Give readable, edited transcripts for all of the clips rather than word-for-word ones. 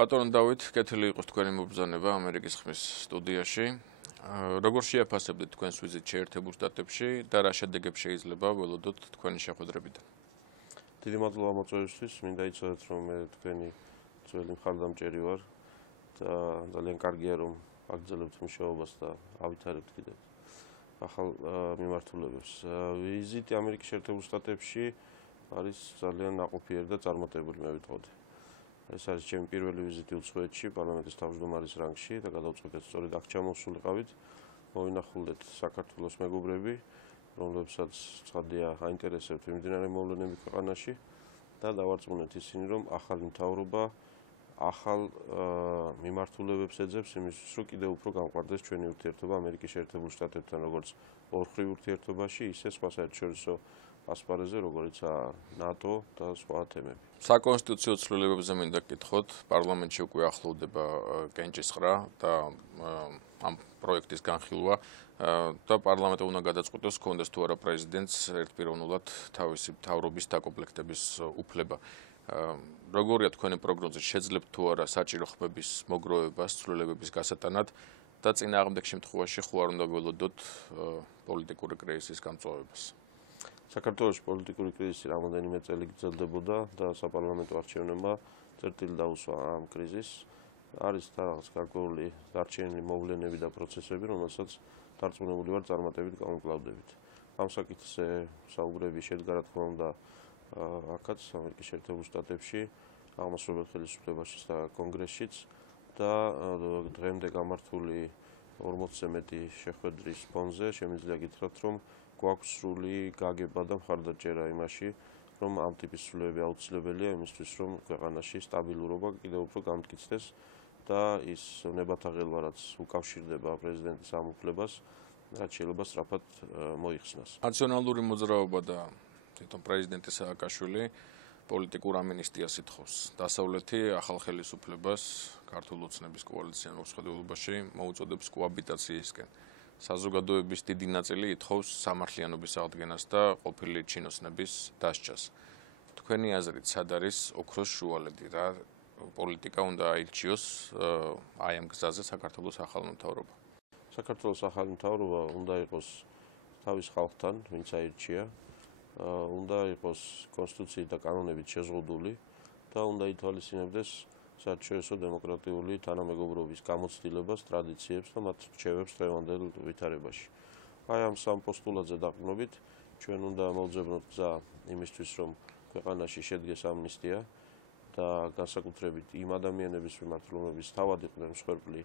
ბატონო დავით, კეთილი იყოს თქვენი მობრძანება ამერიკის ხმის სტუდიაში. Როგორ შეაფასებდით თქვენს ვიზიტს შეერთებულ შტატებში და რა შედეგებს შეიძლება ველოდოთ თქვენი შეხვედრებიდან? დიდი მადლობა მოწვევისთვის. მინდა იცოდეთ, რომ მე თქვენი ძველი მხარდამჭერი ვარ და ძალიან კარგია, რომ აგრძელებთ მუშაობას და ავითარებთ კიდევ ახალ მიმართულებებს. ვიზიტი ამერიკის შეერთებულ შტატებში არის ძალიან ნაყოფიერი და წარმატებული, მე ვიტყოდი. ეს არის ჩემი პირველი ვიზიტი უცხოეთში, პარლამენტის თავმჯდომარის რანგში და გადავწყვეტეთ სწორედ აქ ჩამოვსულიყავით. მოვინახულეთ საქართველოს მეგობრები, რომლებსაც ცხადია აინტერესებთ მიმდინარე მოვლენები ქვეყანაში და დავარწმუნეთ ისინი, რომ ახალი მთავრობა ახალ მიმართულებებს ეძებს იმისთვის, რომ კიდევ უფრო გამყარდეს ჩვენი ურთიერთობა ამერიკის შეერთებულ შტატებთან, როგორც ორხრივ ურთიერთობაში, ისე სხვა საერთაშორისო ასპარეზზე, როგორიცაა ნატო და სხვა თემები. საკონსტიტუციო ცვლილებებზე მინდა გკითხოთ, პარლამენტში უკვე ახლოვდება კენჭისყრა და ამ პროექტის განხილვა და პარლამენტი უნდა გადაწყვიტოს, კონდეს თუ არა პრეზიდენტს ერთპიროვნულად თავისი მთავრობის დაკომპლექტების უფლება. როგორია თქვენი პროგნოზი, შეძლებთ თუ არა საჭირო ხმების მოგროვებას ცვლილებების გასატანად და წინააღმდეგ შემთხვევაში ხო არ უნდა ველოდოთ პოლიტიკური კრიზისის გამწვავებას? საქართველოში პოლიტიკური კრიზისი რამოდენიმე წელი გრძელდებოდა და საპარლამენტო არჩევნებმა წერტილი დაუსვა ამ კრიზისს. არის რაღაც გარკვეული დარჩენილი მოვლენები და პროცესები, რომელსაც დარწმუნებული ვარ წარმატებით გამოვკლავდებით. ამ საკითხზე საუბრები შედგა რა თქმა უნდა აქაც ამერიკის შეერთებულ შტატებში, აღმასრულებელ ხელისუფლებაშიც და კონგრესშიც და დღემდე გამართული 40-ზე მეტი შეხვედრის ფონზე შემიძლია გითხრათ, რომ გვაქვს სრული გაგება და მხარდაჭერა იმაში, რომ ამ ტიპის ცვლილებები აუცილებელია იმისთვის, რომ ქვეყანაში სტაბილურობა კიდევ უფრო გამტკიცდეს და ის ნებათა ღელვა, რაც უკავშირდება პრეზიდენტის ამ უფლებას, რაც შეიძლება სწრაფად მოიხსნას. ნაციონალური მოძრაობა და თვითონ პრეზიდენტი სააკაშვილი პოლიტიკურ ამინისტიას ითხოვს. დასავლეთი ახალ ხელისუფლებას ქართულ ოცნების კოალიციანურ შეხვედრებაში მოუწოდებს კოაბიტაციისკენ. საზოგადოების დიდი ნაწილი ითხოვს სამართლიანობის აღდგენას და ყოფილი ჩინოსნების დასჯას. თქვენი აზრით, სად არის ოქროს შუალედი, რა პოლიტიკა უნდა აირჩიოს აი ამ გზაზე საქართველოს ახალ მთავრობა? საქართველოს ახალი მთავრობა უნდა იყოს თავის ხალხთან, ვინც აირჩია, უნდა იყოს კონსტიტუციით და კანონებით შეზღუდული და უნდა ითვალისწინებდეს საერთაშორისო დემოკრატიული თანამეგობრობის გამოცდილებას, ტრადიციებს და მათ რჩევებს დღევანდელ ვითარებაში. აი ამ სამ პოსტულატზე დაყრდნობით, ჩვენ უნდა მოვძებნოთ გზა იმისთვის, რომ ქვეყანაში შედგეს ამნისტია და განსაკუთრებით იმ ადამიანების მიმართ, რომლებიც თავად იყვნენ მსხვერპლი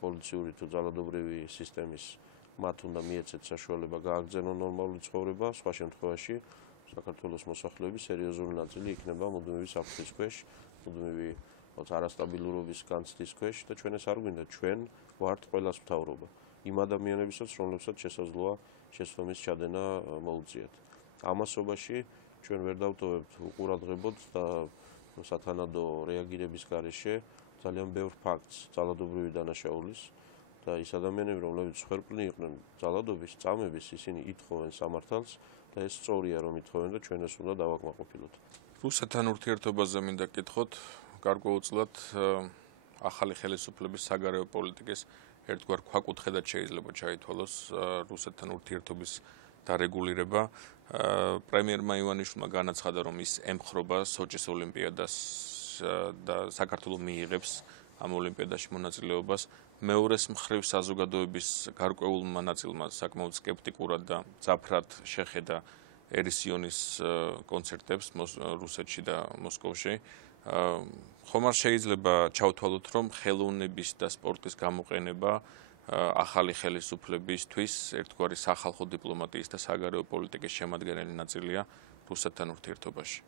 პოლიციური თუ ძალადობრივი სისტემის, მათ უნდა მიეცეთ საშუალება გააგრძელონ ნორმალური ცხოვრება, სხვა შემთხვევაში საქართველოს მოსახლეობის სერიოზული ნაწილი იქნება მუდმივი საფრთხის ქვეშ, მუდმივი არასტაბილურობის განცდის ქვეშ და ჩვენ ეს არ გვინდა, ჩვენ ვართ ყველას მთავრობა. იმ ადამიანებისაც, რომლებსაც შესაძლოა შეცდომის ჩადენა მოუწიათ. ამასობაში ჩვენ ვერ დავტოვებთ უყურადღებოდ და სათანადო რეაგირების გარეშე ძალიან ბევრ ფაქტს ძალადობრივი დანაშაულის და ის ადამიანები, რომლებიც მსხვერპლი იყვნენ ძალადობის, წამების, ისინი ითხოვენ სამართალს და ეს სწორია, რომ ითხოვენ და ჩვენ ეს უნდა დავაკმაყოფილოთ. რუსეთთან ურთიერთობაზე მინდა გკითხოთ, გარკვეულწილად ახალი ხელისუფლების საგარეო პოლიტიკის ერთგვარ ქვაკუთხედად შეიძლება ჩაითვალოს რუსეთთან ურთიერთობის დარეგულირება. პრემიერმა ივანიშვილმა განაცხადა, რომ ის ემხრობა სოჭის ოლიმპიადას და საქართველოს მიიღებს ამ ოლიმპიადაში მონაწილეობას. მეორეს მხრივ საზოგადოების გარკვეულმა ნაწილმა საკმაოდ სკეპტიკურად და მძაფრად შეხედა ერისიონის კონცერტებს რუსეთში და მოსკოვში. ხომ არ შეიძლება ჩავთვალოთ, რომ ხელოვნების და სპორტის გამოყენება ახალი ხელისუფლებისთვის ერთგვარი სახალხო დიპლომატიის და საგარეო პოლიტიკის შემადგენელი ნაწილია რუსეთთან ურთიერთობაში?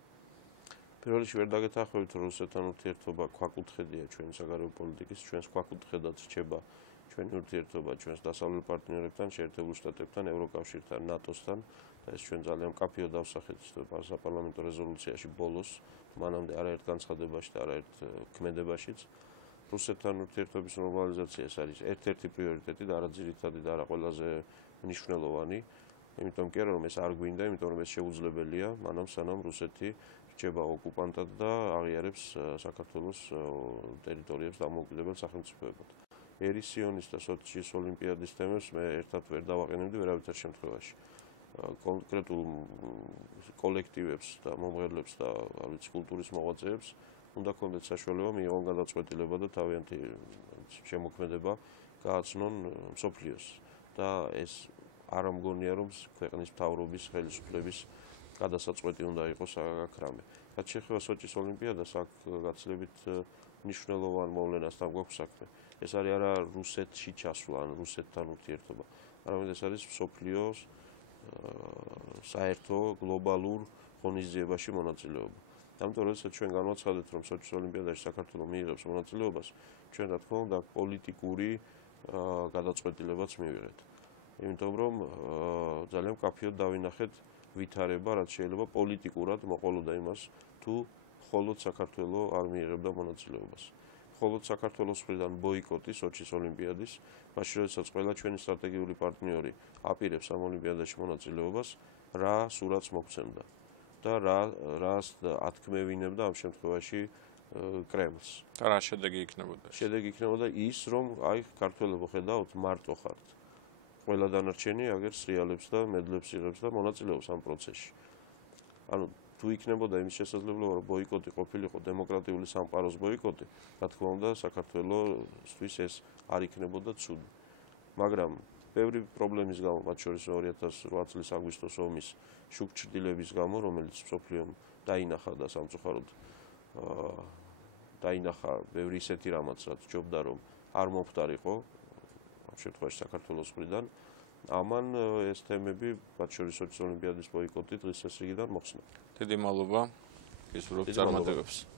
პირველ რიგში ვერ დაგეთანხმებით, რომ რუსეთთან ურთიერთობა ქვაკუთხედია ჩვენი საგარეო პოლიტიკის, ჩვენს ქვაკუთხედად რჩება ჩვენი ურთიერთობა ჩვენს დასავლელ პარტნიორებთან, შეერთებულ შტატებთან, ევროკავშირთან, ნატოსთან და ეს ჩვენ ძალიან მკაფიოდ დავსახეთ საპარლამენტო რეზოლუციაში ბოლოს, მანამდე არაერთ განცხადებაში და არაერთ ქმედებაშიც. რუსეთთან ურთიერთობის ნორმალიზაცია ეს არის ერთ-ერთი პრიორიტეტი და არა ძირითადი და არა ყველაზე მნიშვნელოვანი. იმიტომ კი არა, რომ ეს არ გვინდა, იმიტომ რომ ეს შეუძლებელია, მანამ სანამ რუსეთი რჩება ოკუპანტად და აღიარებს საქართველოს ტერიტორიებს დამოუკიდებელ სახელმწიფოებად. ერისიონის და სოჩის ოლიმპიადის თემებს მე ერთად ვერ დავაყენებდი ვერავითარ შემთხვევაში. კონკრეტულ კოლექტივებს და მომღერლებს და არ ვიცი კულტურის მოღვაწეებს უნდა ქონდეთ საშუალება მიიღონ გადაწყვეტილება და თავიანთი შემოქმედება გააცნონ მსოფლიოს და ეს არ ამგონია რომ ქვეყნის მთავრობის ხელისუფლების გადასაწყვეტი უნდა იყოს აქ რამე. რაც შეეხება სოჩის ოლიმპიადას, აქ გაცილებით მნიშვნელოვან მოვლენასთან გვაქვს საქმე. ეს არის არა რუსეთში ჩასვლა ან რუსეთთან ურთიერთობა, არამედ ეს არის მსოფლიოს საერთო გლობალურ ღონისძიებაში მონაწილეობა. ამიტომ როდესაც ჩვენ განვაცხადეთ, რომ სოჩის ოლიმპიადაში საქართველო მიიღებს მონაწილეობას, ჩვენ რა თქმა უნდა პოლიტიკური გადაწყვეტილებაც მივიღეთ. იმიტომ რომ ძალიან მკაფიოდ დავინახეთ ვითარება, რაც შეიძლება პოლიტიკურად მოყოლოდა იმას, თუ მხოლოდ საქართველო არ მიიღებდა მონაწილეობას. მხოლოდ საქართველოს მხრიდან ბოიკოტი სოჩის ოლიმპიადის, მაშინ როდესაც ყველა ჩვენი სტრატეგიული პარტნიორი აპირებს ამ ოლიმპიადაში მონაწილეობას, რა სურათს მოგცემდა და რას ათქმევინებდა ამ შემთხვევაში კრემლს. და რა შედეგი იქნებოდა? შედეგი იქნებოდა ის, რომ აი ქართველებო ხედავთ მარტო ხართ. ყველა დანარჩენი აგერ სრიალებს და მედლებს იღებს და მონაწილეობს ამ პროცესში. ანუ თუ იქნებოდა იმის შესაძლებლობა, რომ ბოიკოტი ყოფილიყო დემოკრატიული სამყაროს ბოიკოტი, რა თქმა უნდა, საქართველოსთვის ეს არ იქნებოდა ცუდი. მაგრამ ბევრი პრობლემის გამო, მათ შორის 2008 წლის აგვისტოს ომის შუქჩრდილების გამო, რომელიც მსოფლიომ დაინახა და სამწუხაროდ დაინახა ბევრი ისეთი რამაც, რაც ჯობდა რომ არ მომხდარიყო ამ შემთხვევაში საქართველოს მხრიდან, ამან ეს თემები, მათ შორის სოჩის ოლიმპიადის ბოიკოტი დღის წესრიგიდან მოხსნა. დიდი მადლობა. გისურვებთ წარმატებებს.